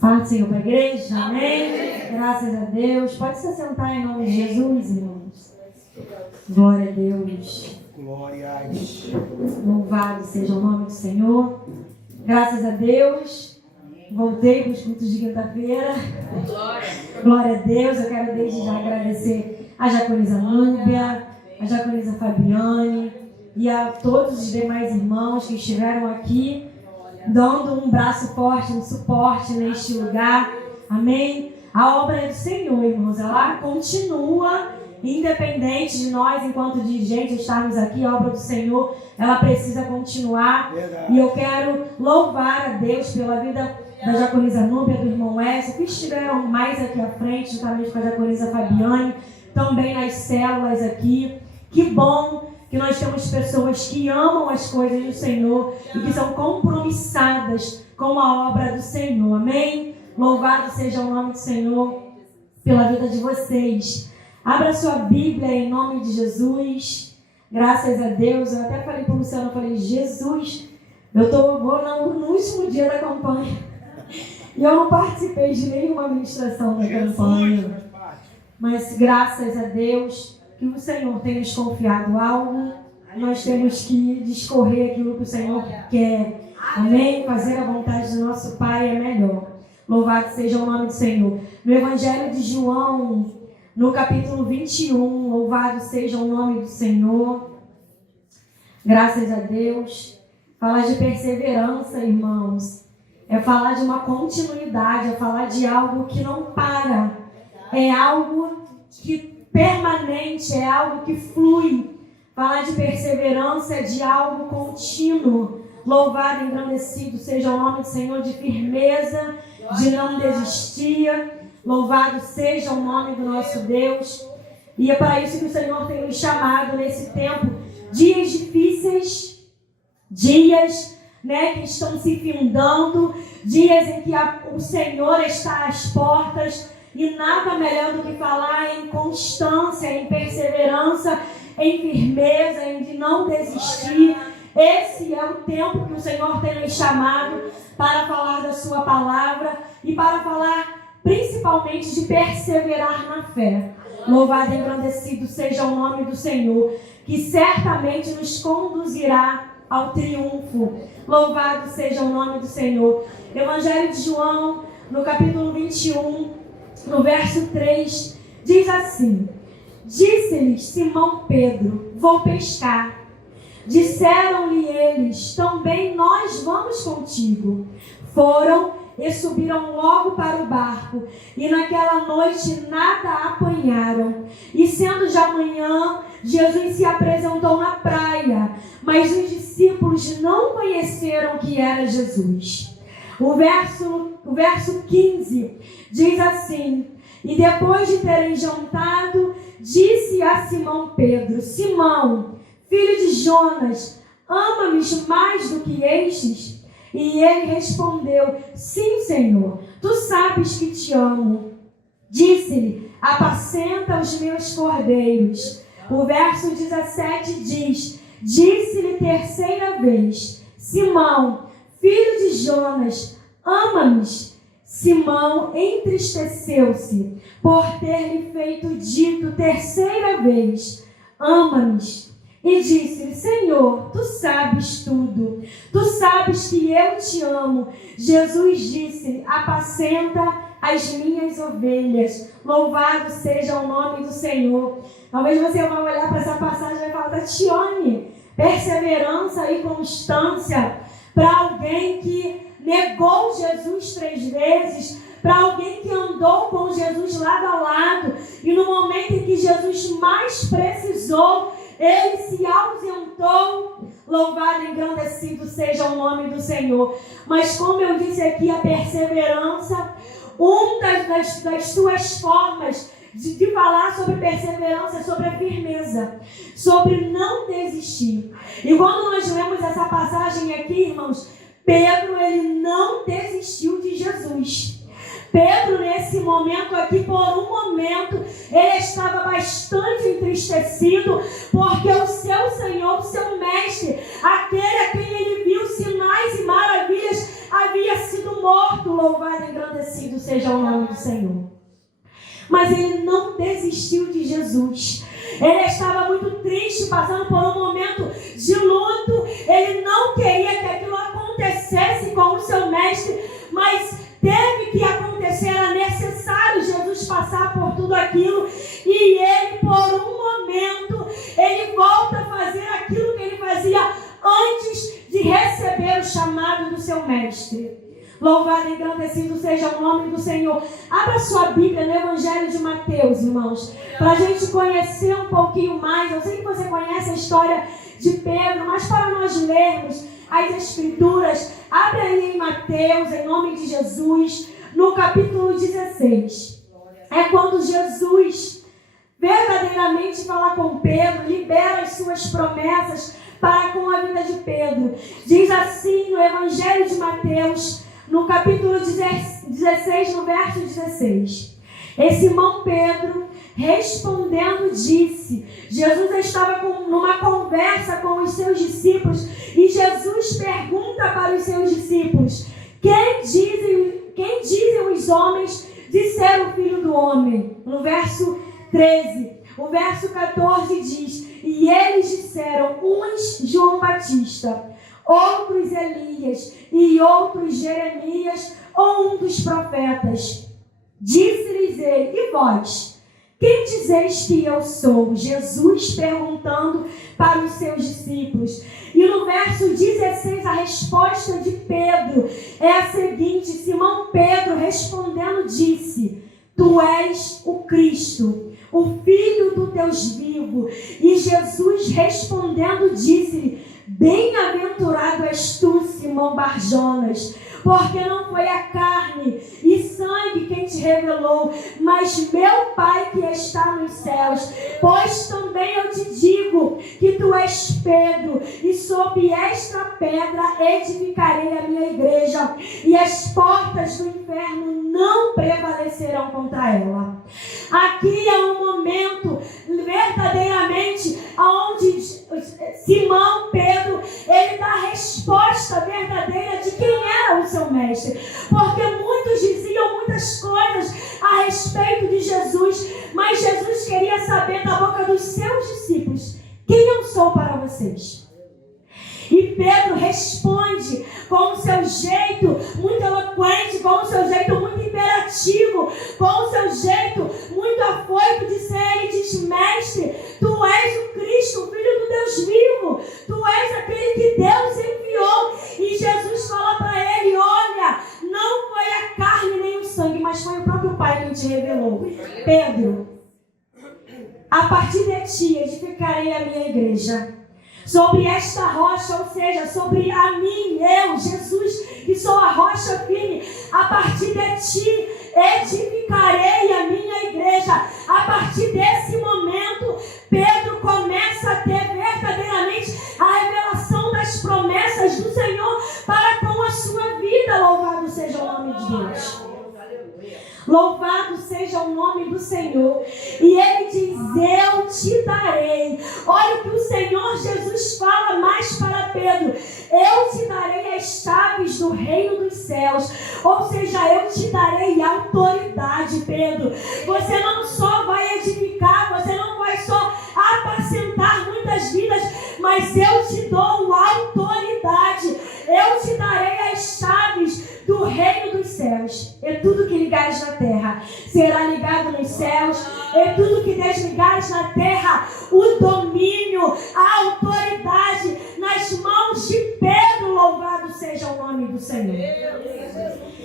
Paz do Senhor para a igreja, amém? Graças a Deus. Pode se assentar em nome de Jesus, irmãos. Glória a Deus. Glórias. Louvado seja o nome do Senhor. Graças a Deus. Voltei para os cultos de quinta-feira. Glória a Deus. Eu quero desde já agradecer a Jaconisa Núbia, a Jaconisa Fabiane e a todos os demais irmãos que estiveram aqui, dando um braço forte, um suporte neste lugar. Amém? A obra é do Senhor, irmãos. Ela continua, independente de nós, enquanto dirigentes, estarmos aqui. A obra do Senhor, ela precisa continuar. Verdade. E eu quero louvar a Deus pela vida da Jaconisa Núbia, do irmão Écio, que estiveram mais aqui à frente, juntamente com a Jaconisa Fabiane, também nas células aqui. Que bom que nós temos pessoas que amam as coisas do Senhor e que são compromissadas com a obra do Senhor. Amém? Louvado seja o nome do Senhor pela vida de vocês. Abra sua Bíblia em nome de Jesus. Graças a Deus. Eu até falei para o Luciano, eu falei, Jesus, vou no último dia da campanha e eu não participei de nenhuma administração da campanha. Mas graças a Deus que o Senhor tem nos confiado algo, nós temos que discorrer aquilo que o Senhor quer. Amém? Fazer a vontade do nosso Pai é melhor. Louvado seja o nome do Senhor. No Evangelho de João, no capítulo 21, louvado seja o nome do Senhor. Graças a Deus. Falar de perseverança, irmãos, é falar de uma continuidade, é falar de algo que não para. É algo que permanente, é algo que flui. Falar de perseverança é de algo contínuo. Louvado e engrandecido seja o nome do Senhor, de firmeza, de não desistir. Louvado seja o nome do nosso Deus. E é para isso que o Senhor tem nos chamado nesse tempo. Dias difíceis, dias, que estão se findando, dias em que o Senhor está às portas. E nada melhor do que falar em constância, em perseverança, em firmeza, em de não desistir. Esse é o tempo que o Senhor tem nos chamado para falar da sua palavra e para falar principalmente de perseverar na fé. Louvado e engrandecido seja o nome do Senhor, que certamente nos conduzirá ao triunfo. Louvado seja o nome do Senhor. Evangelho de João, no capítulo 21, no verso 3, diz assim: disse-lhes Simão Pedro, vou pescar. Disseram-lhe eles, também nós vamos contigo. Foram e subiram logo para o barco, e naquela noite nada apanharam. E sendo já manhã, Jesus se apresentou na praia, mas os discípulos não conheceram que era Jesus. O verso 15 diz assim: e depois de terem jantado, disse a Simão Pedro, Simão, filho de Jonas, ama-me mais do que estes? E ele respondeu, sim, Senhor, tu sabes que te amo. Disse-lhe, apacenta os meus cordeiros. O verso 17 diz, disse-lhe terceira vez, Simão, filho de Jonas, ama-me? Simão entristeceu-se por ter lhe feito dito terceira vez, ama-me. E disse-lhe, Senhor, tu sabes tudo, tu sabes que eu te amo. Jesus disse, apacenta as minhas ovelhas. Louvado seja o nome do Senhor. Talvez você vai olhar para essa passagem e vai falar, Tatiane, perseverança e constância para alguém que negou Jesus 3 vezes, para alguém que andou com Jesus lado a lado, e no momento em que Jesus mais precisou, ele se ausentou. Louvado e engrandecido seja o nome do Senhor. Mas como eu disse aqui, a perseverança, uma das suas formas de falar sobre perseverança, sobre a firmeza, sobre não desistir. E quando nós lemos essa passagem aqui, irmãos, Pedro, ele não desistiu de Jesus. Pedro, nesse momento aqui, por um momento, ele estava bastante entristecido, porque o seu Senhor, o seu Mestre, aquele a quem ele viu sinais e maravilhas, havia sido morto. morto, louvado e engrandecido seja o nome do Senhor. Mas ele não desistiu de Jesus. Ele estava muito triste, passando por um momento de luto. Ele não queria que aquilo acontecesse com o seu mestre, mas teve que acontecer, era necessário Jesus passar por tudo aquilo. E ele, por um momento, ele volta a fazer aquilo que ele fazia antes de receber o chamado do seu mestre. Louvado e engrandecido seja o nome do Senhor. Abra sua Bíblia no Evangelho de Mateus, irmãos, para a gente conhecer um pouquinho mais. Eu sei que você conhece a história de Pedro, mas para nós lermos as Escrituras, abre aí em Mateus, em nome de Jesus, no capítulo 16. É quando Jesus verdadeiramente fala com Pedro, libera as suas promessas para com a vida de Pedro. Diz assim no Evangelho de Mateus, no capítulo 16, no verso 16. E Simão Pedro, respondendo, disse... Jesus estava numa conversa com os seus discípulos e Jesus pergunta para os seus discípulos: quem dizem os homens de ser o Filho do Homem? No verso 13. O verso 14 diz: e eles disseram, uns João Batista, outros Elias e outros Jeremias ou um dos profetas. Disse-lhes ele: e vós, quem dizeis que eu sou? Jesus perguntando para os seus discípulos. E no verso 16 a resposta de Pedro é a seguinte: Simão Pedro respondendo disse: tu és o Cristo, o Filho do Deus vivo. E Jesus respondendo disse-lhe: bem-aventurado és tu, Simão Barjonas, porque não foi a carne e sangue quem te revelou, mas meu Pai que está nos céus. Pois também eu te digo que tu és Pedro, e sob esta pedra edificarei a minha igreja, e as portas do inferno não prevalecerão contra ela. Aqui é um momento verdadeiramente onde Simão Pedro, ele dá a resposta verdadeira de quem era o seu mestre, porque muitos diziam muitas coisas a respeito de Jesus, mas Jesus queria saber da boca dos seus discípulos: quem eu sou para vocês? E Pedro responde com o seu jeito muito eloquente, com o seu jeito muito imperativo, com o seu jeito muito afoito de ser. Ele diz: mestre, tu és o Cristo, o Filho do Deus vivo, tu és aquele que Deus enviou. E Jesus fala para ele: olha, não foi a carne nem o sangue, mas foi o próprio Pai quem te revelou. Pedro, a partir de ti edificarei a minha igreja. Sobre esta rocha, ou seja, sobre a mim, eu, Jesus, que sou a rocha firme, a partir de ti edificarei a minha igreja. A partir desse momento, Pedro começa a ter verdadeiramente a revelação das promessas do Senhor para com a sua vida. Louvado seja o nome de Deus. Louvado seja o nome do Senhor. E ele diz: eu te darei. Olha o que o Senhor Jesus fala mais para Pedro: eu te darei as chaves do reino dos céus. Ou seja, eu te darei autoridade, Pedro. Você não só vai edificar, você não vai só apacentar muitas vidas, mas eu te dou autoridade. Eu te darei as chaves do reino dos céus. E tudo que ligares na terra será ligado nos céus. E tudo que desligares na terra, o domínio, a autoridade nas mãos de Pedro. Louvado seja o nome do Senhor.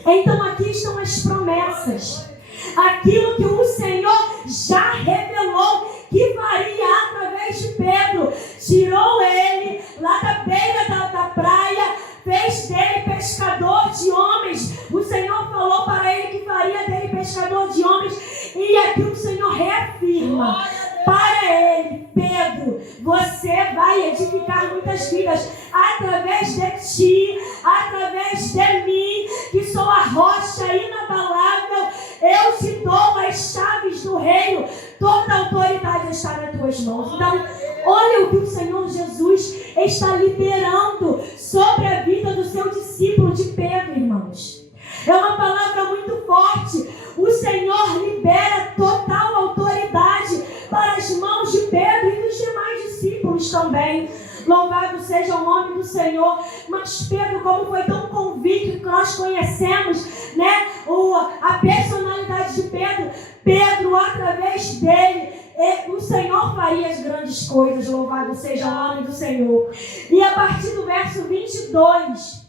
Então aqui estão as promessas. Aquilo que o Senhor já revelou que faria através de Pedro. Tirou ele lá da beira da praia, fez dele pescador de homens. O Senhor falou para ele que faria dele pescador de homens. E aqui o Senhor reafirma para ele: Pedro, você vai edificar muitas vidas através de ti, através de mim, que sou a rocha inabalável. Eu te dou as chaves do reino. Toda a autoridade está nas tuas mãos. Então, olha o que o Senhor Jesus está liberando sobre a vida do seu discípulo de Pedro, irmãos. É uma palavra muito forte. O Senhor libera total autoridade para as mãos de Pedro e dos demais discípulos também. Louvado seja o nome do Senhor. Mas Pedro, como foi tão convicto que nós conhecemos, né, a personalidade de Pedro, através dele, o Senhor faria as grandes coisas. Louvado seja o nome do Senhor. E a partir do verso 22,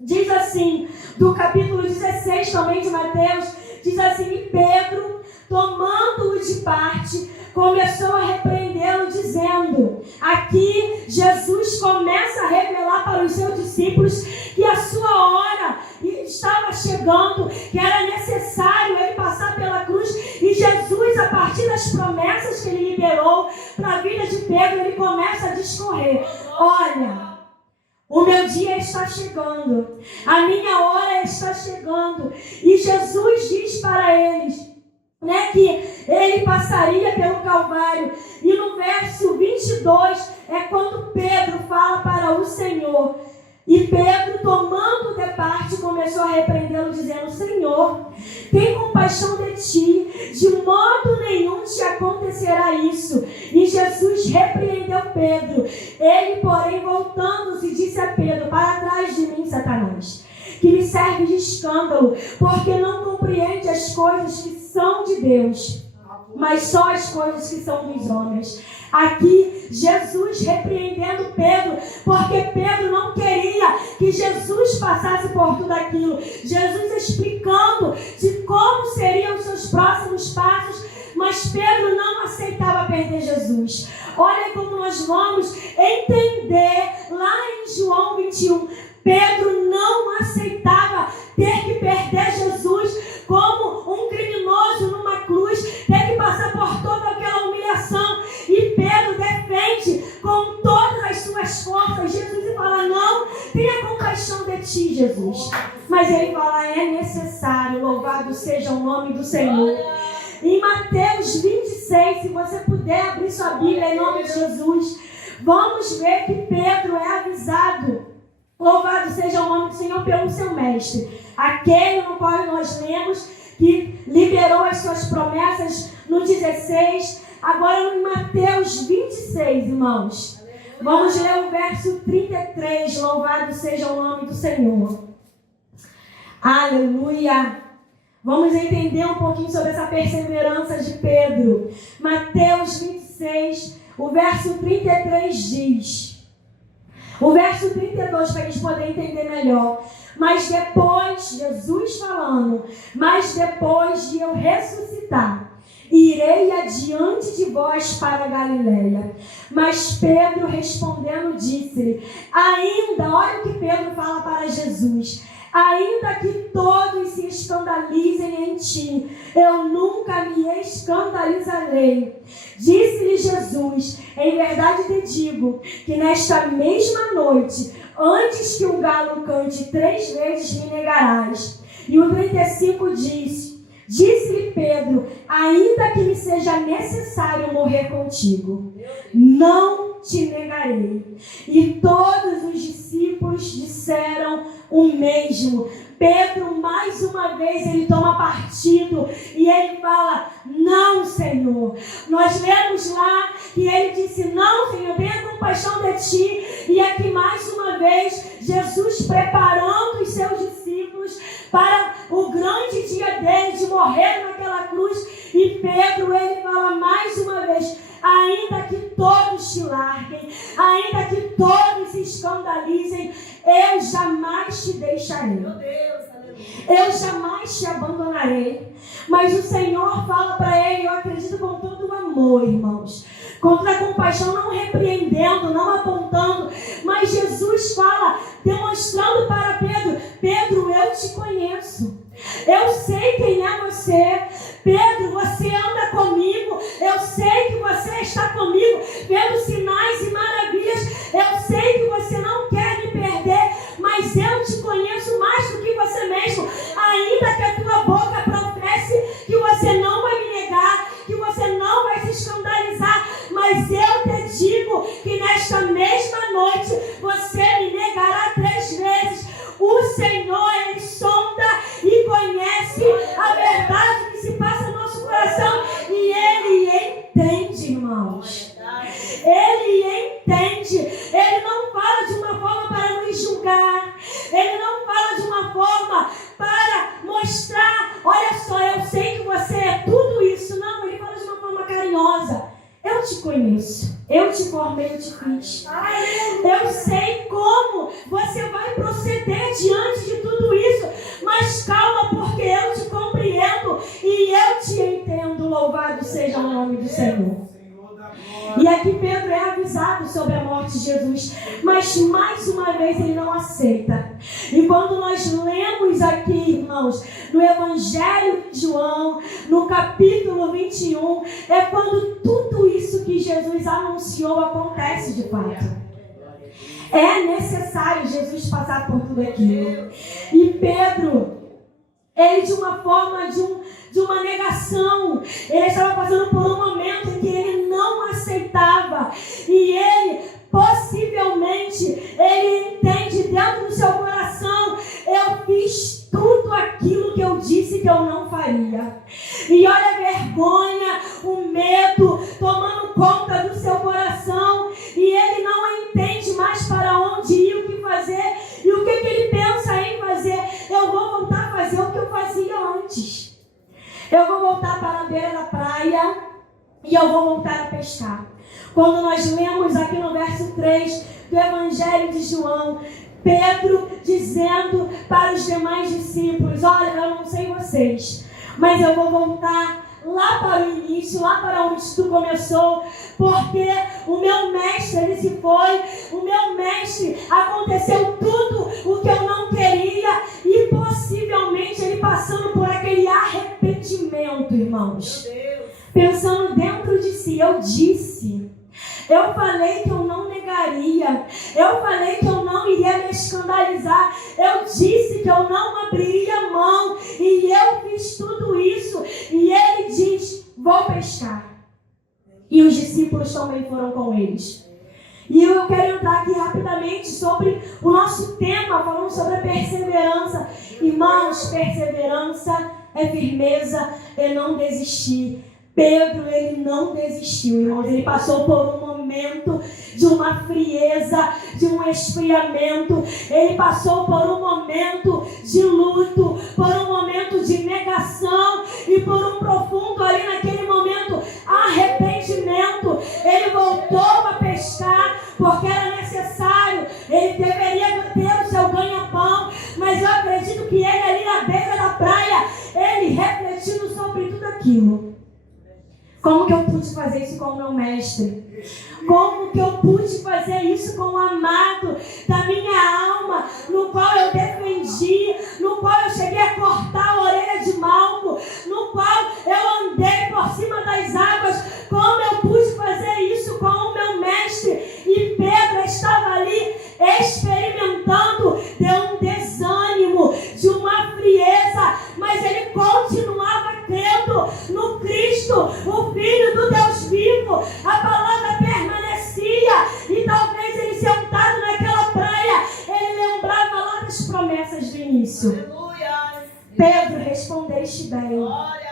diz assim, do capítulo 16 também de Mateus, diz assim: e Pedro, tomando-o de parte, começou a repreendê-lo, dizendo... Aqui, Jesus começa a revelar para os seus discípulos que a sua hora estava chegando, que era necessário ele passar pela cruz. E Jesus, a partir das promessas que ele liberou para a vida de Pedro, ele começa a discorrer: olha, o meu dia está chegando, a minha hora está chegando. E Jesus diz para eles, né, que ele passaria pelo Calvário. E no verso 22 é quando Pedro fala para o Senhor. E Pedro, tomando de parte, começou a repreendê-lo, dizendo: Senhor, tem compaixão de ti, de modo nenhum te acontecerá isso. E Jesus repreendeu Pedro. Ele, porém, voltando-se, disse a Pedro: para trás de mim, Satanás, que me serve de escândalo, porque não compreende as coisas que são de Deus, mas só as coisas que são dos homens. Aqui, Jesus repreendendo Pedro, porque Pedro não queria que Jesus passasse por tudo aquilo. Jesus explicando de como seriam os seus próximos passos, mas Pedro não aceitava perder Jesus. Olha como nós vamos entender lá em João 21. Pedro não aceitava ter que perder Jesus como um criminoso numa cruz, ter que passar por toda aquela humilhação. E Pedro defende com todas as suas forças Jesus e fala: não, tenha compaixão de ti, Jesus. Mas ele fala: é necessário. Louvado seja o nome do Senhor. Em Mateus 26, se você puder abrir sua Bíblia em nome de Jesus, vamos ver que Pedro é avisado. Louvado seja o nome do Senhor pelo seu mestre, aquele no qual nós lemos, que liberou as suas promessas no 16. Agora em Mateus 26, irmãos, vamos ler o verso 33. Louvado seja o nome do Senhor. Aleluia. Vamos entender um pouquinho sobre essa perseverança de Pedro. Mateus 26, o verso 33 diz... O verso 32, para a gente poder entender melhor. Mas depois, Jesus falando, mas depois de eu ressuscitar, irei adiante de vós para a Galileia. Mas Pedro respondendo disse-lhe, ainda, olha o que Pedro fala para Jesus: ainda que todos se escandalizem em ti, eu nunca me escandalizarei. Disse-lhe Jesus, em verdade te digo, que nesta mesma noite, antes que o galo cante 3 vezes, me negarás. E o 35 disse-lhe Pedro, ainda que me seja necessário morrer contigo, não te negarei. E todos os discípulos disseram o mesmo. Pedro, mais uma vez, ele toma partido e ele fala: não, Senhor. Nós lemos lá que ele disse: não, Senhor, tenha compaixão de ti. E aqui, mais uma vez, Jesus preparando os seus discípulos para o grande dia dele, de morrer naquela cruz. E Pedro, ele fala mais uma vez: ainda que todos te larguem, ainda que todos se escandalizem, eu jamais te deixarei. Meu Deus, eu jamais te abandonarei. Mas o Senhor fala para ele, eu acredito, com todo o amor, irmãos, com toda a compaixão, não repreendendo, não apontando, mas Jesus fala, demonstrando para Pedro: Pedro, eu te conheço. Eu sei quem é você. Pedro, você anda comigo. Eu sei que você está comigo vendo sinais e maravilhas. Eu sei que você não quer me perder, mas eu te conheço mais do que você mesmo. Ainda que a tua boca professe que você não vai me negar, que você não vai se escandalizar, mas eu te digo que nesta mesma noite você me negará 3 vezes. O Senhor, Ele sonda e fiz. Eu sei como você vai proceder diante de tudo isso. Mas calma, porque eu te compreendo e eu te entendo. Louvado seja o nome do Senhor. E aqui Pedro é avisado sobre a morte de Jesus, mas mais uma vez ele não aceita. E quando nós lemos aqui, irmãos, no Evangelho de João, no capítulo 21, é quando tudo isso que Jesus anunciou acontece de fato. É necessário Jesus passar por tudo aquilo. E Pedro, ele de uma forma de uma negação, ele estava passando por um momento em que ele não aceitava, e ele possivelmente ele entende dentro do seu coração: eu fiz tudo aquilo que eu disse que eu não faria. E olha a vergonha, o medo tomando conta do seu coração, e ele não entende mais para onde ir, o que fazer, e o que ele pensa em fazer. Eu vou voltar a fazer o que eu fazia antes. Eu vou voltar para a beira da praia e eu vou voltar a pescar. Quando nós lemos aqui no verso 3 do Evangelho de João, Pedro dizendo para os demais discípulos: olha, eu não sei vocês, mas eu vou voltar lá para o início, lá para onde tudo começou, porque o meu mestre, ele se foi, o meu mestre, aconteceu tudo o que eu não queria, e possivelmente ele passando por aquele arrependimento, irmãos, pensando dentro de si: eu disse, eu falei que eu não negaria, eu falei que eu não iria me escandalizar, eu disse que eu não abriria mão, e eu fiz tudo isso. E ele diz: vou pescar. E os discípulos também foram com eles. E eu quero entrar aqui rapidamente sobre o nosso tema, falando sobre a perseverança. Irmãos, perseverança é firmeza, é não desistir. Pedro, ele não desistiu, irmãos. Ele passou por um momento de uma frieza, de um esfriamento. Ele passou por um momento de luto, por um momento de negação e por um profundo ali naquele momento arrependimento. Ele voltou a pescar porque era necessário. Ele deveria ter o seu ganha-pão, mas eu acredito que ele ali na beira da praia, ele refletindo sobre tudo aquilo. Como que eu pude fazer isso com o meu mestre? Como que eu pude fazer isso com o amado da minha alma, no qual eu defendi, no qual eu cheguei a cortar a orelha de Malco, no qual eu andei por cima das águas? Como eu pude fazer isso com o meu mestre? E Pedro estava ali experimentando de um desânimo, de uma frieza, mas ele continuava crendo no Cristo, o Filho do Deus vivo. A palavra permanecia, e talvez ele sentado naquela praia, ele lembrava lá das promessas do início. Aleluia. Pedro, respondeste bem. Glória.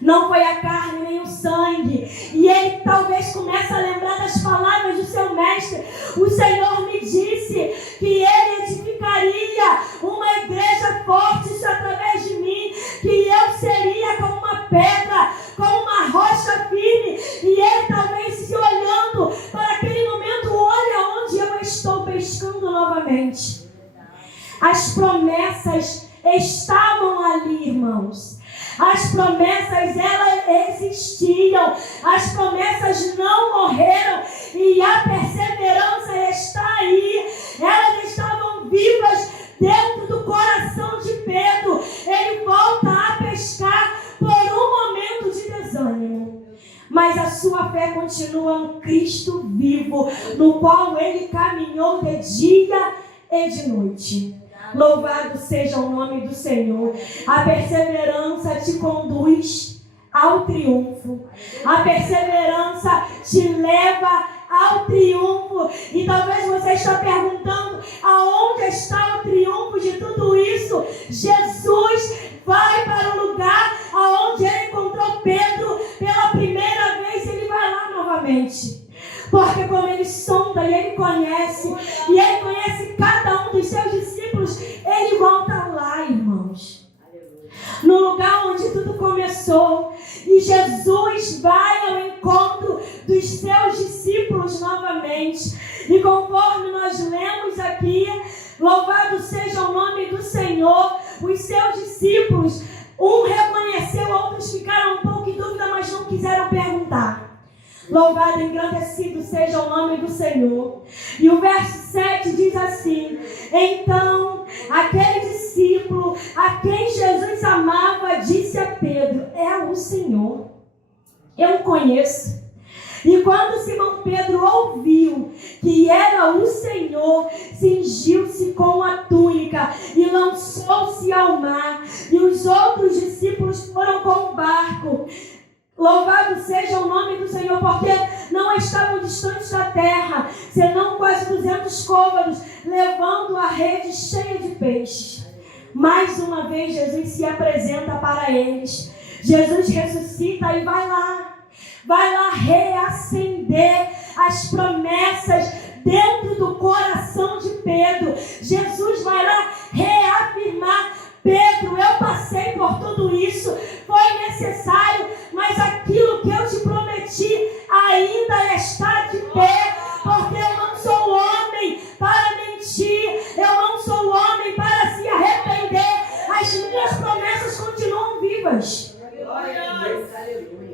Não foi a carne nem o sangue. E ele talvez comece a lembrar das palavras do seu mestre. O Senhor me disse que ele edificaria uma igreja forte, isso através de mim, que eu seria como uma pedra, como uma rocha firme. E ele talvez se olhando para aquele momento: olha onde eu estou pescando novamente. As promessas estavam ali, irmãos. As promessas, elas existiam. As promessas não morreram. E a perseverança está aí. Elas estavam vivas dentro do coração de Pedro. Ele volta a pescar por um momento de desânimo, mas a sua fé continua no Cristo vivo, no qual ele caminhou de dia e de noite. Louvado seja o nome do Senhor. A perseverança te conduz ao triunfo. A perseverança te leva ao triunfo. E talvez você está perguntando: aonde está o triunfo de tudo isso? Jesus vai para o lugar aonde ele encontrou Pedro pela primeira vez. Ele vai lá novamente. Porque como ele sonda e ele conhece cada um dos seus discípulos, ele volta lá, irmãos. No lugar onde tudo começou. E Jesus vai ao encontro dos seus discípulos novamente. E conforme nós lemos aqui, louvado seja o nome do Senhor, os seus discípulos, um reconheceu, outros ficaram um pouco em dúvida, mas não quiseram perguntar. Louvado e engrandecido seja o nome do Senhor. E o verso 7 diz assim: então, aquele discípulo a quem Jesus amava disse a Pedro: é o Senhor, eu o conheço. E quando Simão Pedro ouviu que era o Senhor, cingiu-se com a túnica e lançou-se ao mar. E os outros discípulos foram com o barco. Louvado seja o nome do Senhor, porque não estavam distantes da terra, senão quase 200 côvados, levando a rede cheia de peixes. Mais uma vez Jesus se apresenta para eles. Jesus ressuscita e vai lá reacender as promessas dentro do coração de Pedro. Jesus vai lá reafirmar: Pedro, eu passei por tudo isso, foi necessário, mas aquilo que eu te prometi ainda está de pé, porque eu não sou homem para mentir, eu não sou homem para se arrepender, as minhas promessas continuam vivas.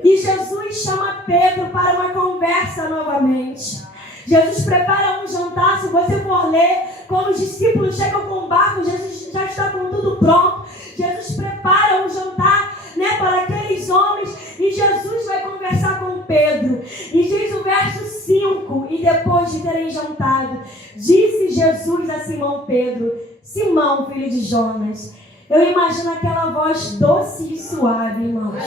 E Jesus chama Pedro para uma conversa novamente. Jesus prepara um jantar. Se você for ler, quando os discípulos chegam com o barco, Jesus já está com tudo pronto. Jesus prepara um jantar, para aqueles homens, e Jesus vai conversar com Pedro. E diz o verso 5: e depois de terem jantado, disse Jesus a Simão Pedro: Simão, filho de Jonas. Eu imagino aquela voz doce e suave, irmãos.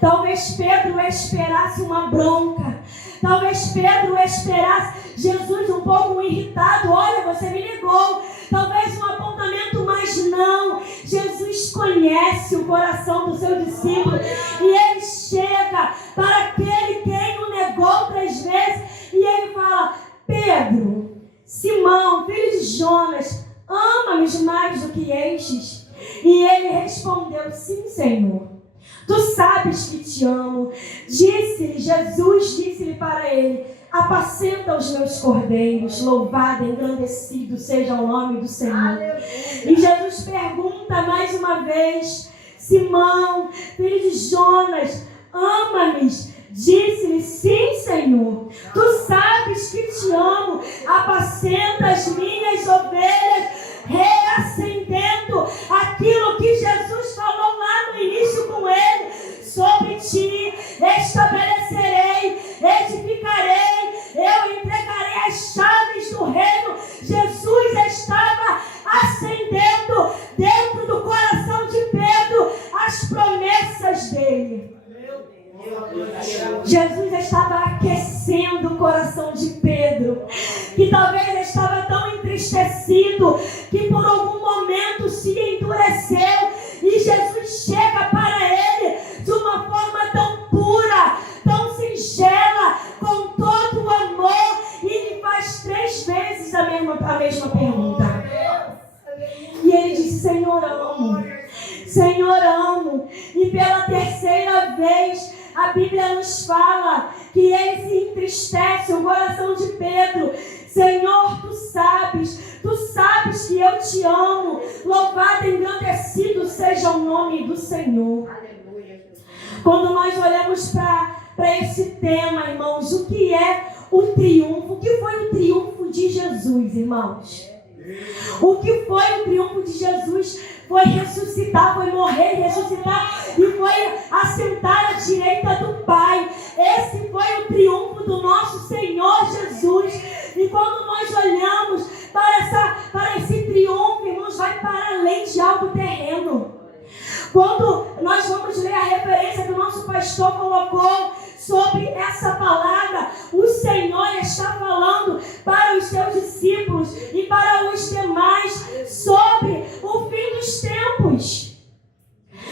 Talvez Pedro esperasse uma bronca. Talvez Pedro esperasse Jesus um pouco irritado. Olha, você me negou. Talvez um apontamento, mas não. Jesus conhece o coração do seu discípulo. E ele chega para aquele quem o negou 3 vezes. E ele fala: Pedro, Simão, filho de Jonas, ama-me mais do que estes? E ele respondeu: sim, Senhor. Tu sabes que te amo. Jesus disse-lhe para ele: apacenta os meus cordeiros. Louvado, engrandecido seja o nome do Senhor. Aleluia. E Jesus pergunta mais uma vez: Simão, filho de Jonas, ama-me? Disse-lhe: sim, Senhor. Tu sabes que te amo. Apacenta as minhas ovelhas. Reacendendo aquilo que Jesus falou lá no início com ele: sobre ti estabelecerei, edificarei, eu entregarei as chaves do reino. Jesus estava acendendo dentro do coração de Pedro as promessas dele. Jesus estava aquecendo o coração de Pedro, que talvez estava tão entristecido que por algum momento se endureceu, e Jesus chega para ele de uma forma tão pura, tão singela, com todo o amor, e lhe faz 3 vezes a mesma pergunta. E ele diz: Senhor, amo. Senhor, amo. E pela 3ª vez a Bíblia nos fala que ele se entristece, o coração de Pedro: Senhor, tu sabes que eu te amo. Louvado e engrandecido seja o nome do Senhor. Aleluia. Quando nós olhamos para esse tema, irmãos, o que é o triunfo? O que foi o triunfo de Jesus, irmãos? O que foi o triunfo de Jesus? Foi ressuscitar, foi morrer, ressuscitar e foi assentar à direita do Pai. Esse foi o triunfo do nosso Senhor Jesus. E quando nós olhamos para esse triunfo, irmãos, vai para além de algo terreno. Quando nós vamos ler a referência que o nosso pastor colocou sobre essa palavra, o Senhor está falando para os seus discípulos e para os demais sobre o fim dos tempos,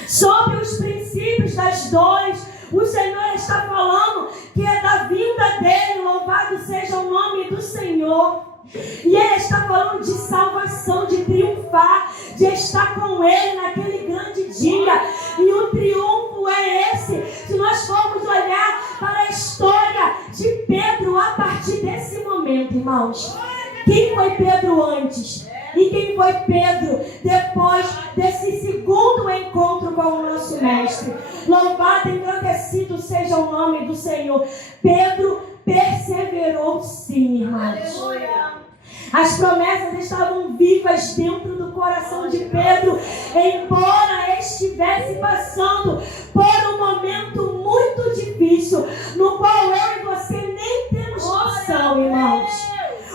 sobre os princípios das dores. O Senhor está falando que é da vinda dele. Louvado seja o nome do Senhor. E ele está falando de salvação, de triunfar, de estar com ele naquele grande dia. E o triunfo é esse. Se nós formos olhar para a história momento, irmãos. Quem foi Pedro antes? E quem foi Pedro depois desse segundo encontro com o nosso mestre? Louvado e engrandecido seja o nome do Senhor. Pedro perseverou sim, irmãos. As promessas estavam vivas dentro do coração de Pedro, embora estivesse passando por um momento muito difícil, no qual eu e você nem temos noção, irmãos.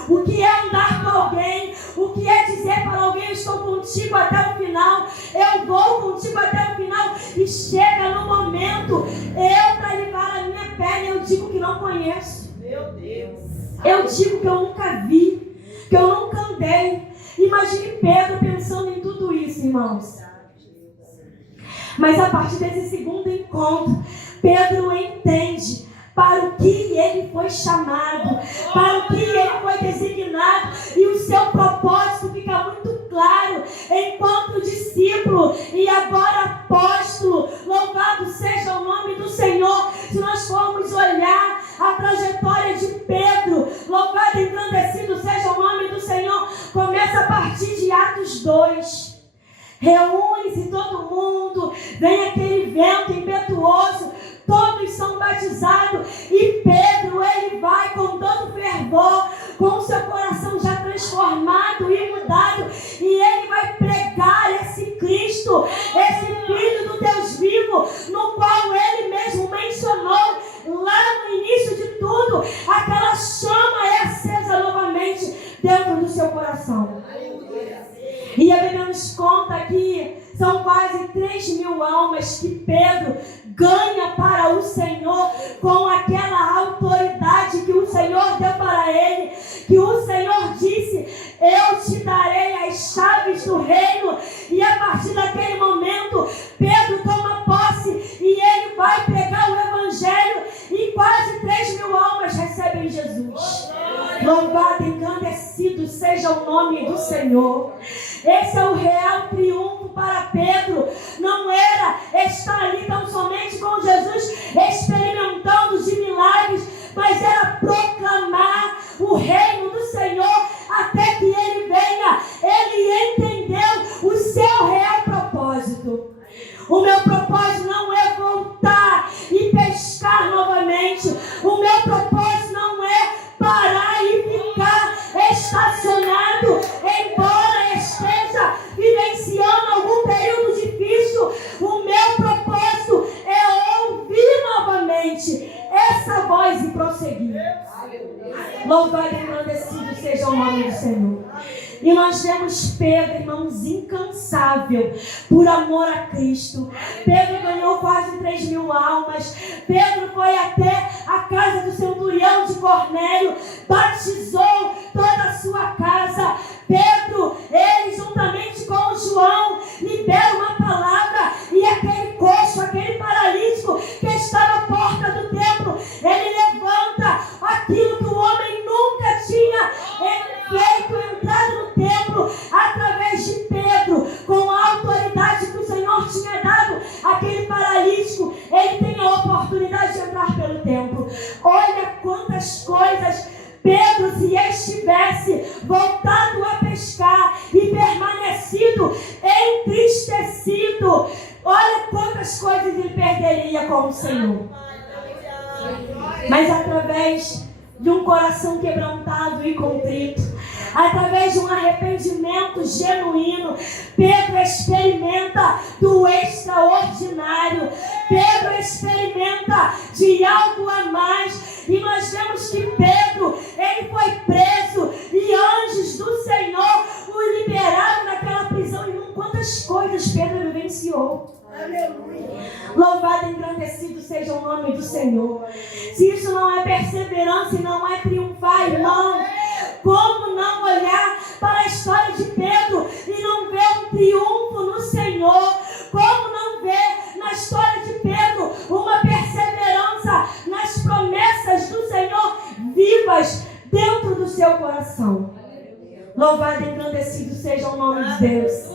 O que é andar com alguém, o que é dizer para alguém: eu estou contigo até o final, eu vou contigo até o final, e chega no momento, eu para livrar a minha pele, eu digo que não conheço. Meu Deus. Eu digo que eu nunca vi, que eu nunca andei. Imagine Pedro pensando em tudo isso, irmãos. Mas a partir desse segundo encontro, Pedro entende para o que ele foi chamado, para o que ele foi designado, e o seu propósito fica muito claro enquanto discípulo e agora apóstolo. Louvado seja o nome do Senhor. Se nós formos olhar a trajetória de Pedro, louvado e engrandecido seja o nome do Senhor, começa a partir de Atos 2. Reúne-se todo mundo, vem aquele vento impetuoso, todos são batizados, e Pedro, ele vai com todo fervor, com seu coração já transformado e mudado, e ele vai pregar esse Cristo, esse Filho do Deus vivo, no qual ele mesmo mencionou lá no início de tudo. Aquela chama é acesa novamente dentro do seu coração. E a Bíblia nos conta que são quase 3.000 almas que Pedro ganha para o Senhor, com aquela autoridade que o Senhor deu para ele, que o Senhor disse: eu te darei as chaves do reino. E a partir daquele momento, Pedro toma posse e ele vai pregar o Evangelho, e quase 3.000 almas recebem Jesus. Louvado e engrandecido seja o nome do Senhor. Esse é o real triunfo para Pedro. Não era estar ali tão somente com Jesus, experimentando os milagres, mas era proclamar o reino do Senhor até que ele venha. Ele entendeu o seu real propósito. O meu propósito não é voltar e pescar novamente. O meu propósito não é parar e ficar estacionado, embora esteja vivenciando algum período difícil. O meu propósito é ouvir novamente essa voz e prosseguir. Louvado e engrandecido seja o nome do Senhor. E nós vemos Pedro, irmãos, incansável por amor a Cristo. Pedro ganhou quase 3.000 almas. Pedro foi até a casa do centurião de Cornélio, batizou toda a sua casa. Pedro, ele juntamente com João, libera uma palavra, e aquele coxo, aquele paralítico que estava à porta do templo, ele levanta aquilo que o homem nunca tinha feito, entrado no templo, através de Pedro, com a autoridade que o Senhor tinha dado. Aquele paralítico, ele tem a oportunidade de entrar pelo templo. Olha quantas coisas Pedro, se estivesse voltado a pescar e permanecido entristecido, olha quantas coisas ele perderia com o Senhor. Mas através de um coração quebrantado e contrito, através de um arrependimento genuíno, Pedro experimenta do extraordinário. Pedro experimenta de algo a mais. E nós vemos que Pedro, ele foi preso, e anjos do Senhor o liberaram daquela prisão. E quantas coisas Pedro vivenciou. Aleluia. Louvado e engrandecido seja o nome do Senhor. Se isso não é perseverança e não é triunfar, irmão, como não olhar para a história de Pedro e não ver um triunfo no Senhor? Como não ver na história de Pedro uma perseverança nas promessas do Senhor vivas dentro do seu coração? Louvado e engrandecido seja o nome de Deus.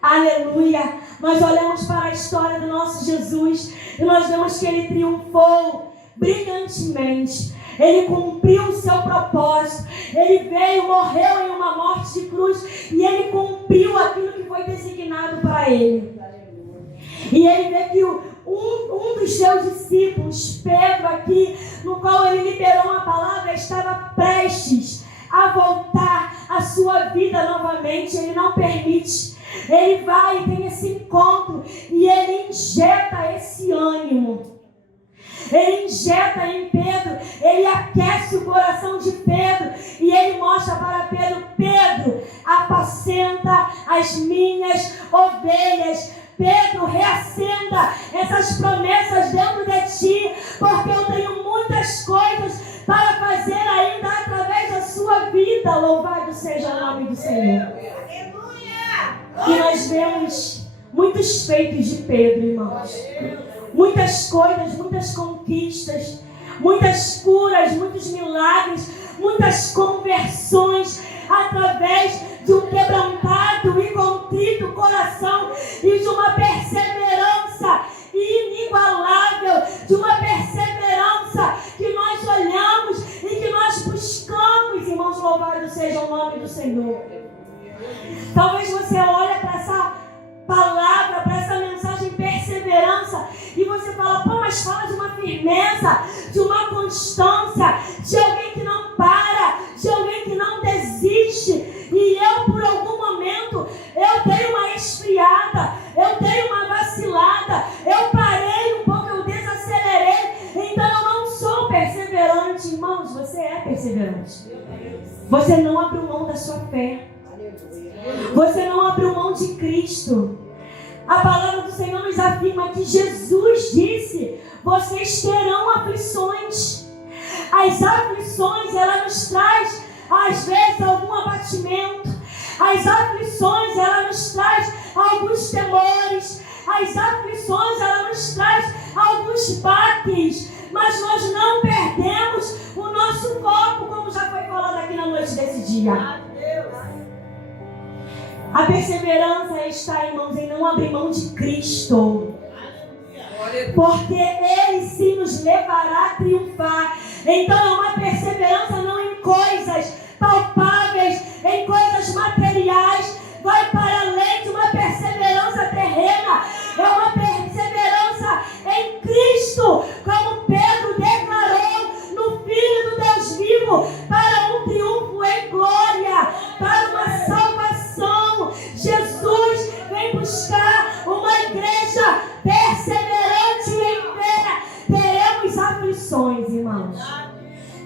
Aleluia. Nós olhamos para a história do nosso Jesus e nós vemos que ele triunfou brilhantemente. Ele cumpriu o seu propósito. Ele veio, morreu em uma morte de cruz e ele cumpriu aquilo que foi designado para ele. E ele vê que um dos seus discípulos, Pedro, aqui, no qual ele liberou uma palavra, estava prestes a voltar à sua vida novamente. Ele não permite. Ele vai e tem esse encontro e ele injeta esse ânimo. Ele injeta em Pedro, ele aquece o coração de Pedro e ele mostra para Pedro: Pedro, apacenta as minhas ovelhas. Pedro, reacenda essas promessas dentro de ti, porque eu tenho muitas coisas para fazer ainda através da sua vida. Louvado seja o nome do Senhor. E nós vemos muitos feitos de Pedro, irmãos. Muitas coisas, muitas conquistas, muitas curas, muitos milagres, muitas conversões através de um quebrantado e contrito coração e de uma perseverança inigualável, de uma perseverança que nós olhamos e que nós buscamos, irmãos. Louvado seja o nome do Senhor. Talvez você olhe para essa palavra, para essa mensagem perseverança e você fala: pô, mas fala de uma firmeza, de uma constância, de alguém que não para, de alguém que não desiste. E eu, por algum momento, eu dei uma esfriada, eu dei uma vacilada, eu parei um pouco, eu desacelerei, então eu não sou perseverante. Irmãos, você é perseverante. Você não abriu mão da sua fé. Você não abriu mão de Cristo. A palavra do Senhor nos afirma que Jesus disse: vocês terão aflições. As aflições, ela nos traz, às vezes, algum abatimento. As aflições, ela nos traz alguns temores. As aflições, ela nos traz alguns baques. Mas nós não perdemos o nosso foco, como já foi falado aqui na noite desse dia. A perseverança está, irmãos, em não abrir mão de Cristo. Porque Ele sim nos levará a triunfar. Então é uma perseverança não em coisas palpáveis, em coisas materiais. Vai para além de uma perseverança terrena. É uma perseverança em Cristo, como Pedro declarou no Filho do Deus vivo, para um triunfo em glória, para uma salvação. Jesus vem buscar uma igreja perseverante em fé. Teremos aflições, irmãos.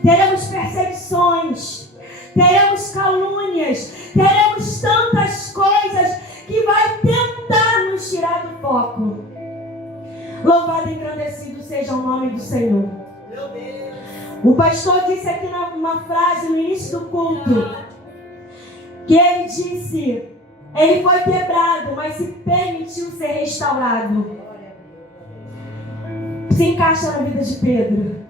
Teremos perseguições. Teremos calúnias. Teremos tantas coisas que vai tentar nos tirar do foco. Louvado e engrandecido seja o nome do Senhor. O pastor disse aqui numa frase no início do culto, que ele disse: ele foi quebrado, mas se permitiu ser restaurado. Se encaixa na vida de Pedro.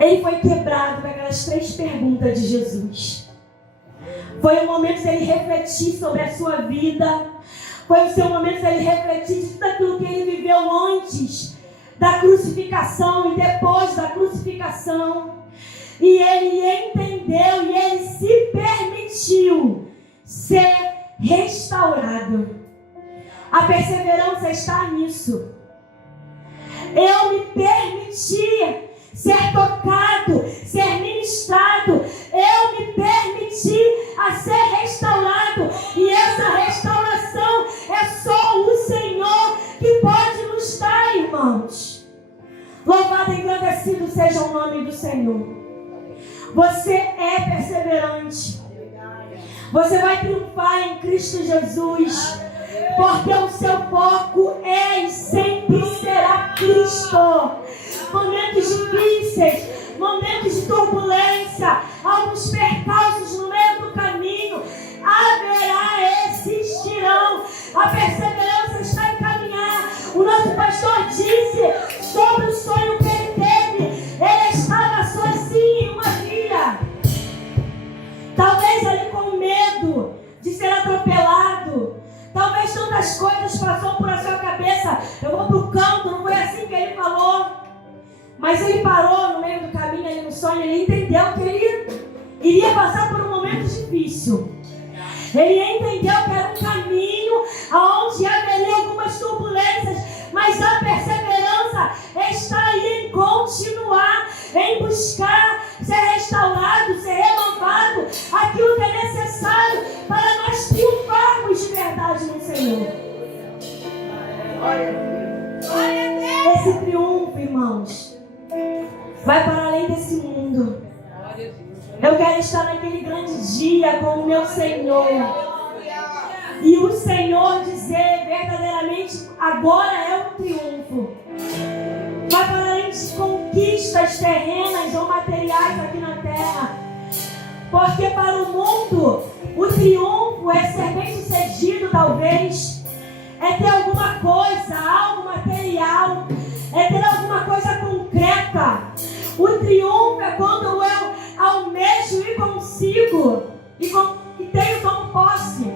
Ele foi quebrado com aquelas 3 perguntas de Jesus. Foi o momento de ele refletir sobre a sua vida. Foi o seu momento de ele refletir de tudo aquilo que ele viveu antes da crucificação e depois da crucificação. E ele entendeu e ele se permitiu ser restaurado. A perseverança está nisso. Eu me permiti ser tocado, ser ministrado. Eu me permiti a ser restaurado. E essa restauração é só o Senhor que pode nos dar, irmãos. Louvado e engrandecido seja o nome do Senhor. Você é perseverante. Você vai triunfar em Cristo Jesus. Porque o seu foco é e sempre será Cristo. Momentos difíceis, momentos de turbulência, alguns percalços no meio do caminho, existirão. A perseverança está em caminhar. O nosso pastor disse sobre o sonho que ele teve. Ele estava sozinho em uma via, talvez ali com medo de ser atropelado. Talvez tantas coisas passou por a sua cabeça. Eu vou para o canto, não foi assim que ele falou. Mas ele parou no meio do caminho, ali no sonho, ele entendeu que ele iria passar por um momento difícil. Ele entendeu que era um caminho onde haveria algumas turbulências, mas a perseverança está aí em continuar, em buscar ser restaurado, ser renovado, aquilo que é necessário para nós triunfarmos de verdade no Senhor. Esse triunfo, irmãos, vai para além desse mundo. Eu quero estar naquele grande dia com o meu Senhor. E o Senhor dizer verdadeiramente, agora é um triunfo. Vai para além de conquistas terrenas ou materiais aqui na terra. Porque para o mundo, o triunfo é ser bem-sucedido, talvez. É ter alguma coisa, algo material. É ter alguma coisa concreta. O triunfo é quando eu almejo e consigo. E tenho como posse.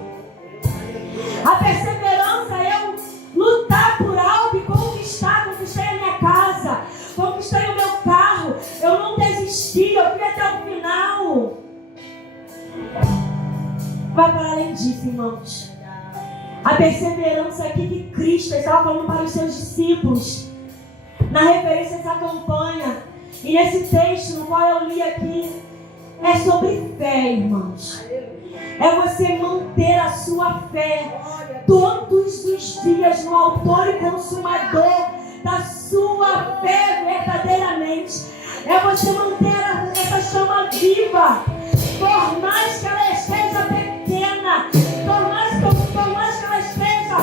A perseverança é eu lutar por algo e conquistar. Conquistei a minha casa. Conquistei o meu carro. Eu não desisti. Eu fui até o final. Vai para além disso, irmãos. A perseverança aqui que Cristo estava falando para os seus discípulos. Na referência a essa campanha. E nesse texto no qual eu li aqui. É sobre fé, irmãos. É você manter a sua fé todos os dias no autor e consumador da sua fé verdadeiramente. É você manter essa chama viva, por mais que ela esteja pequena, por mais que ela esteja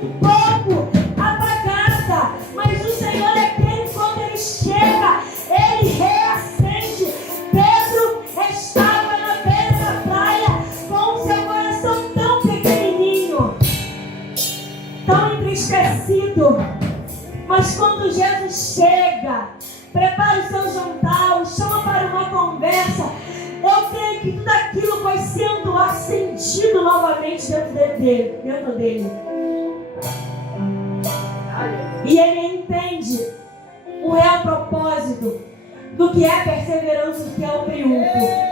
um pouco apagada, mas o Senhor é quem, quando Ele chega, Ele reacende. Pedro estava na beira da praia com seu coração tão pequenininho, tão entristecido. Mas quando Jesus chega, prepara o seu jantar, o chama para uma conversa, eu creio que tudo aquilo foi sendo acendido novamente dentro dele. E ele entende o real propósito do que é a perseverança, do que é o triunfo.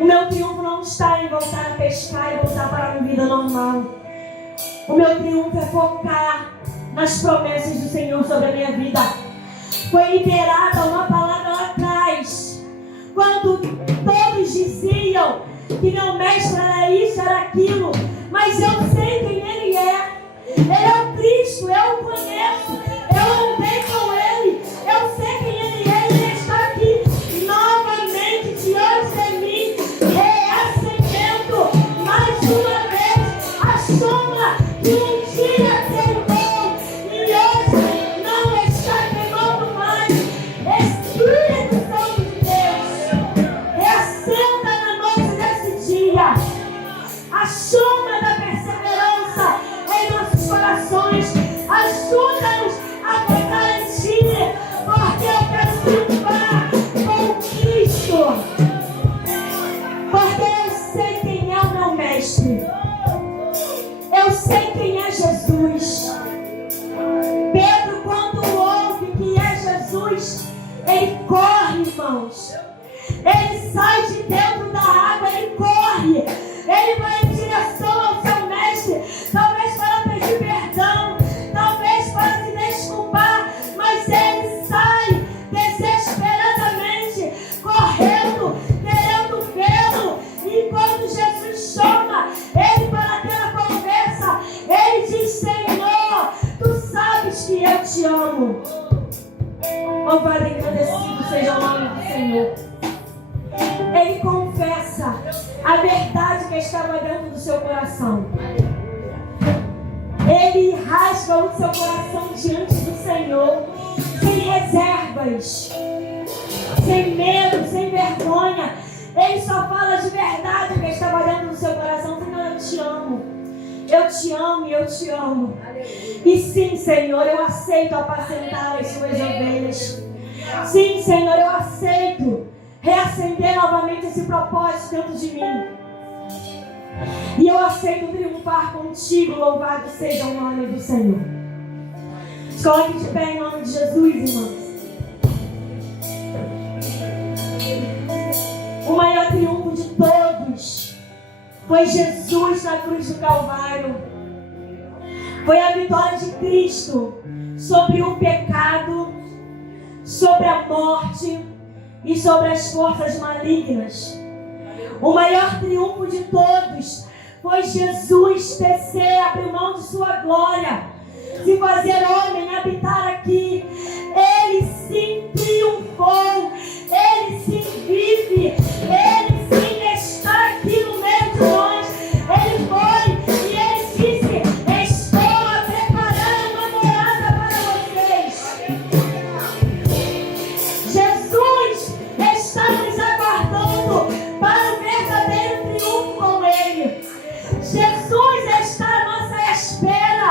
O meu triunfo não está em voltar a pescar e voltar para uma vida normal. O meu triunfo é focar nas promessas do Senhor sobre a minha vida. Foi liberada uma palavra lá atrás, quando todos diziam que meu mestre era isso, era aquilo, mas eu sei quem Ele é. Ele é o Cristo, eu o conheço, eu andei com Ele, eu sei quem Ele é. Ele está aqui novamente diante de mim, reacendendo mais uma vez a chama que um dia queimou e hoje não está queimando mais. Espírito Santo de Deus, reacenda na noite desse dia a chama da perseverança em nossos corações. Ajuda-nos a pegar em Ti, porque eu quero triunfar com Cristo, porque eu sei quem é o meu mestre, eu sei quem é Jesus. Pedro, quando ouve que é Jesus, ele corre, irmãos. Ele sai de dentro da água, ele corre, ele vai em direção ao seu mestre, talvez para pedir perdão, talvez para se desculpar, mas ele sai desesperadamente, correndo, querendo vê-lo. E quando Jesus chama ele para ter a conversa, ele diz: Senhor, Tu sabes que eu te amo. Louvado e agradecido seja o nome do Senhor. Ele confessa a verdade que estava dentro do seu coração. Ele rasga o seu coração diante do Senhor, sem reservas, sem medo, sem vergonha. Ele só fala de verdade que estava dentro do seu coração. Senhor, eu te amo. Eu te amo e eu te amo. E sim, Senhor, eu aceito apacentar as suas ovelhas. Sim, Senhor, eu aceito reacender novamente esse propósito dentro de mim. E eu aceito triunfar contigo. Louvado seja o nome do Senhor. Se coloque de pé em nome de Jesus, irmãos. maior triunfo de todos foi Jesus na cruz do Calvário. Foi a vitória de Cristo sobre o pecado, sobre a morte e sobre as forças malignas. O maior triunfo de todos foi Jesus descer, abrir mão de sua glória, se fazer homem, habitar aqui. Ele sim triunfou, ele sim vive, ele sim está aqui no meio de nós. Ele foi e ele disse: estou preparando uma morada para vocês. Jesus está nos aguardando para o verdadeiro triunfo com ele. Jesus está à nossa espera.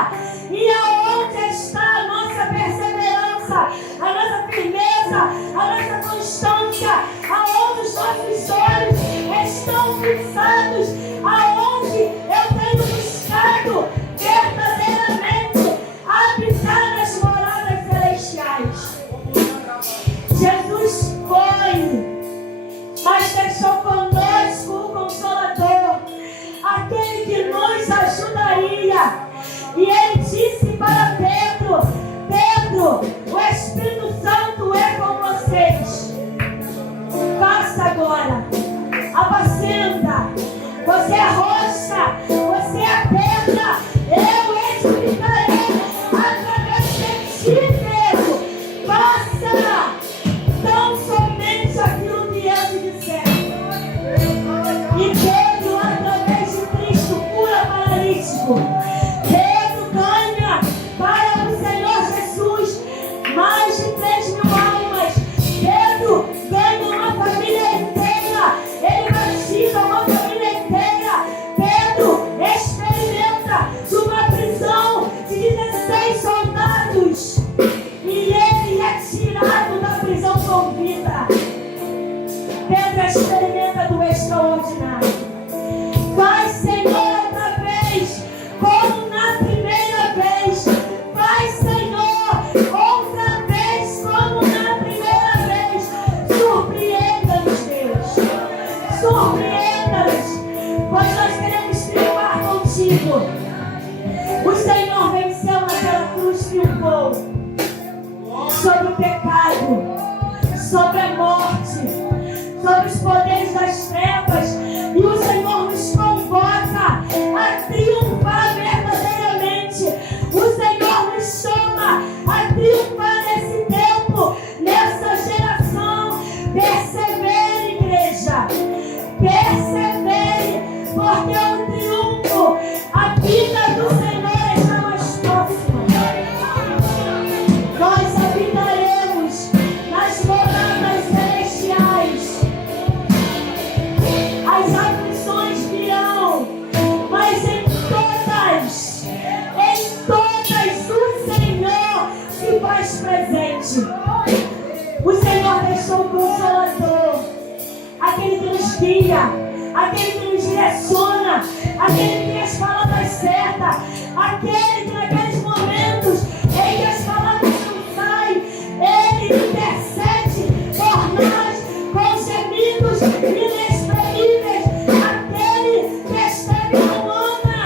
E aonde está a nossa perseverança, a nossa firmeza, a nossa constância? Aonde os nossos olhos estão fixados? Aonde eu tenho buscado verdadeiramente habitar nas moradas celestiais? Jesus foi, mas deixou conosco o Consolador, aquele que nos ajudaria. E ele disse para Pedro: Pedro, o Espírito Santo é com vocês. Faça agora, apacenta. Você é rocha, você é pedra. Eu edificarei através de ti, Pedro. Faça tão somente aquilo que eu te disser. E Pedro, através de Cristo, cura paralítico. Para o Senhor Jesus, mais de 3.000 almas. Pedro ganha uma família inteira. Ele batiza uma família inteira. Pedro experimenta de uma prisão de 16 soldados. E ele é tirado da prisão com vida. Pedro experimenta do extraordinário. Vai, Senhor, outra vez, como na primeira vez. Vai, Senhor, outra vez, como na primeira vez. Surpreenda-nos, Deus. Surpreenda-nos, pois nós queremos triunfar contigo. O Senhor venceu naquela cruz, triunfou sobre o pecado, sobre a morte, sobre os poderes das trevas. E o Senhor nos convoca a triunfar verdadeiramente. O Senhor nos chama a triunfar nesse tempo, nessa geração. Persevere, igreja. Persevere, porque o triunfo, a vida do Senhor está mais próxima. Nós habitaremos nas moradas celestiais. As aflições virão, mas em todas o Senhor se faz presente. O Senhor deixou o Consolador, aquele que nos guia, aquele que nos direciona, aquele que tem as palavras certas, aquele que naqueles momentos em que as palavras não saem, ele intercede por nós com gemidos inexprimíveis. Aquele que esteve na lona,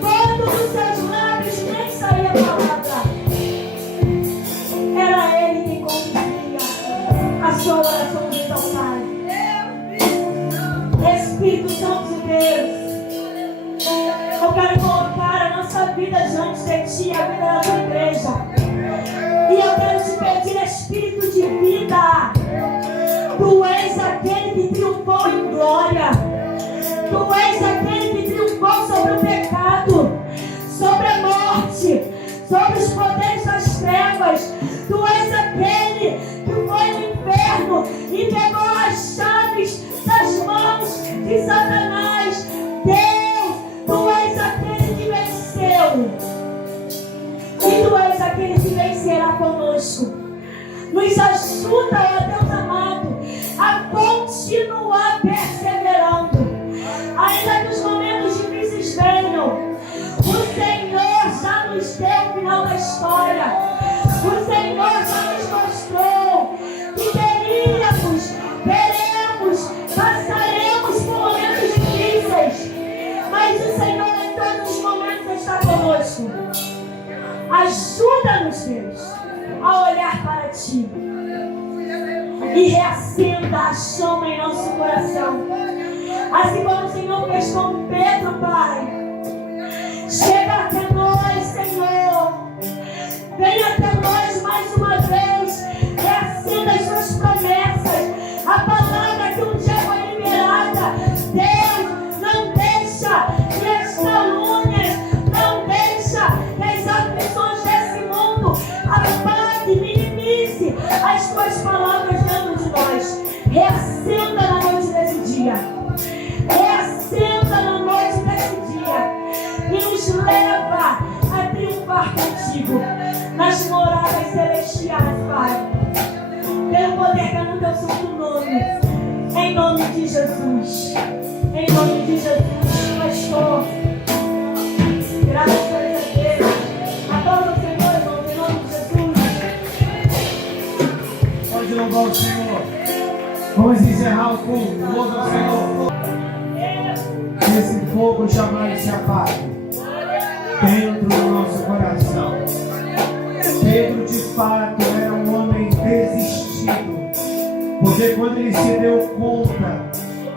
quando dos seus lábios nem saía a palavra, era ele quem conduzia a sua oração junto ao Pai. Espírito Santo de Deus, eu quero colocar a nossa vida diante de Ti, a vida da Tua igreja. E eu quero te pedir, Espírito de vida, Tu és aquele que triunfou em glória. Tu és aquele que triunfou sobre o pecado, sobre a morte, sobre os poderes das trevas. Tu és aquele que foi no inferno e pegou as chaves das mãos de Satanás. Deus, Tu és aquele que venceu. E Tu és aquele que vencerá conosco. Nos ajuda, ó Deus amado, a continuar perseverando. Ainda que os momentos difíceis venham, o Senhor já nos deu o final da história. O Senhor já nos mostrou que teremos, passaremos Ajuda-nos, Deus, a olhar para Ti. E reacenda a chama em nosso coração. Assim como o Senhor fez com Pedro, Pai. Chega até nós, Senhor. Venha até nós mais uma vez. Reacenda as suas promessas. A palavra que um dia foi liberada. Deus, não deixa que as calúnias, não deixa que as aflições desse mundo apague, minimize as tuas palavras dentro de nós. Reacenda na noite desse dia. Reacenda na noite desse dia. E nos leva a triunfar contigo nas moradas celestiais, Pai. Pelo poder que é no teu santo nome. Em nome de Jesus. Em nome de Jesus, pastor. Graças a Deus. Adoro o Senhor, irmão, em nome de Jesus. Pode louvar o Senhor. Vamos encerrar o culto. Louva o Senhor. Esse fogo jamais se apague dentro do nosso coração. Pedro, de fato, era um homem desistido, porque quando ele se deu conta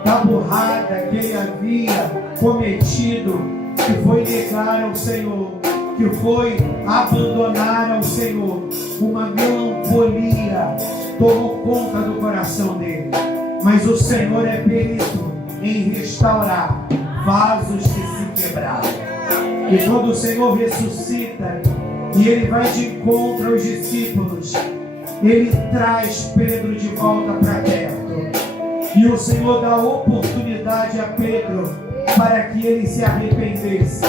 da burrada que ele havia cometido, que foi negar ao Senhor, que foi abandonar ao Senhor, uma melancolia tomou conta do coração dele. Mas o Senhor é perito em restaurar vasos que se quebraram. E quando o Senhor ressuscita e ele vai de encontro aos discípulos, ele traz Pedro de volta para perto. E o Senhor dá oportunidade a Pedro para que ele se arrependesse.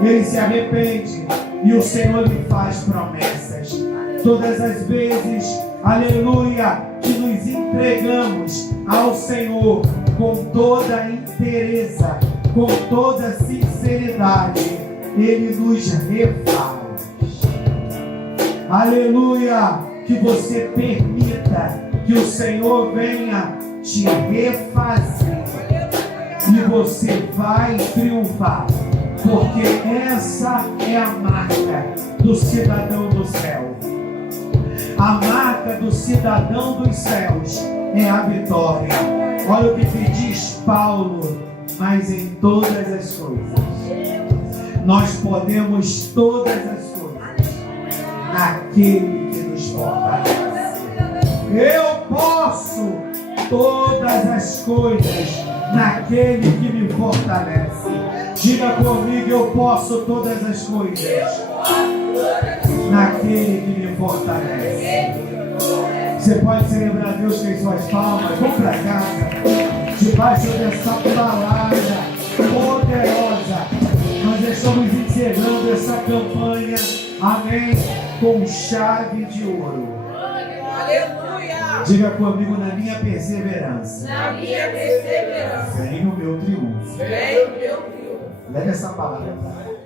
Ele se arrepende e o Senhor lhe faz promessas. Todas as vezes, aleluia, que nos entregamos ao Senhor com toda a inteireza, com toda a sinceridade, Ele nos refaz. Aleluia, que você permita que o Senhor venha te refazer e você vai triunfar, porque essa é a marca do cidadão do céu. A marca do cidadão dos céus é a vitória. Olha o que diz Paulo: mas em todas as coisas nós podemos todas as coisas naquele que nos fortalece. Eu posso todas as coisas naquele que me fortalece. Diga comigo: eu posso todas as coisas naquele que me fortalece. Você pode celebrar Deus com as suas palmas. Vamos para casa, debaixo dessa palavra poderosa. Nós estamos encerrando essa campanha, amém, com chave de ouro. Aleluia! Diga comigo: na minha perseverança. Na minha perseverança. Vem o meu triunfo. Vem o meu triunfo. Leve essa palavra.